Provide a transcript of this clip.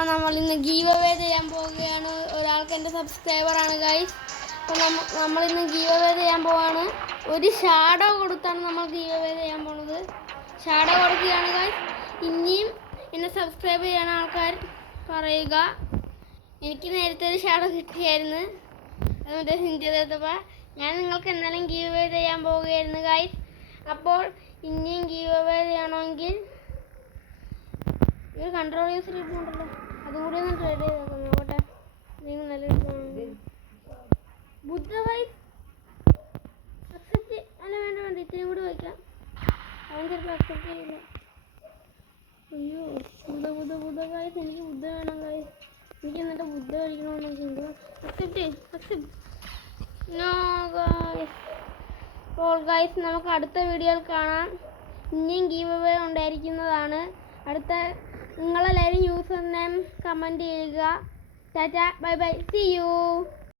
അപ്പം നമ്മൾ ഇന്ന് ഗീവ് അവേ ചെയ്യാൻ പോവുകയാണ്. ഒരാൾക്ക് എൻ്റെ സബ്സ്ക്രൈബറാണ് ഗൈസ്. അപ്പം നമ്മളിന്ന് ഗീവ് അവേ ചെയ്യാൻ പോവാണ്. ഒരു ഷാഡോ കൊടുത്താണ് നമ്മൾ ഗീവ് അവേ ചെയ്യാൻ പോണത്. ഷാഡോ കൊടുക്കുകയാണ് ഗൈസ്. ഇനിയും എന്നെ സബ്സ്ക്രൈബ് ചെയ്യണ ആൾക്കാർ പറയുക. എനിക്ക് നേരത്തെ ഒരു ഷാഡോ കിട്ടിയായിരുന്നു, അതുകൊണ്ട് ചെയ്തെടുത്തപ്പോൾ ഞാൻ നിങ്ങൾക്ക് എന്തായാലും ഗീവ് അവേ ചെയ്യാൻ പോവുകയായിരുന്നു ഗൈസ്. അപ്പോൾ ഇനിയും ഗീവ് അവേ ചെയ്യണമെങ്കിൽ ഒരു കൺട്രോൾ യൂസർ ഇട്ടുണ്ടല്ലോ, അതും കൂടി ഒന്ന് ട്രൈ ചെയ്ത് നോക്കട്ടെ. നിങ്ങൾ നല്ല ബുദ്ധ വൈസ് അക്സെപ്റ്റ് അല്ല, വേണ്ട വേണ്ട, ഇത്രയും കൂടി വയ്ക്കാം. അവൻ ചിലപ്പോൾ അക്സെപ്റ്റ് ചെയ്യില്ല. അയ്യോ, ബുദ്ധ വൈസ് എനിക്ക് ബുദ്ധ വേണം ഗൈസ്. എനിക്ക് എന്നിട്ട് ബുദ്ധ കഴിക്കണമെന്നൊക്കെ ഉണ്ട്. Accept no guys. അപ്പോൾ ഗൈസ് നമുക്ക് അടുത്ത വീഡിയോയിൽ കാണാം. ഇനിയും ഗീവ് അവേ ഉണ്ടായിരിക്കുന്നതാണ്. അടുത്ത നിങ്ങളെല്ലാവരും യൂസർ നെയിം കമൻറ്റ് ചെയ്യുക. ടാറ്റ, ബൈ ബൈ, സീ യു.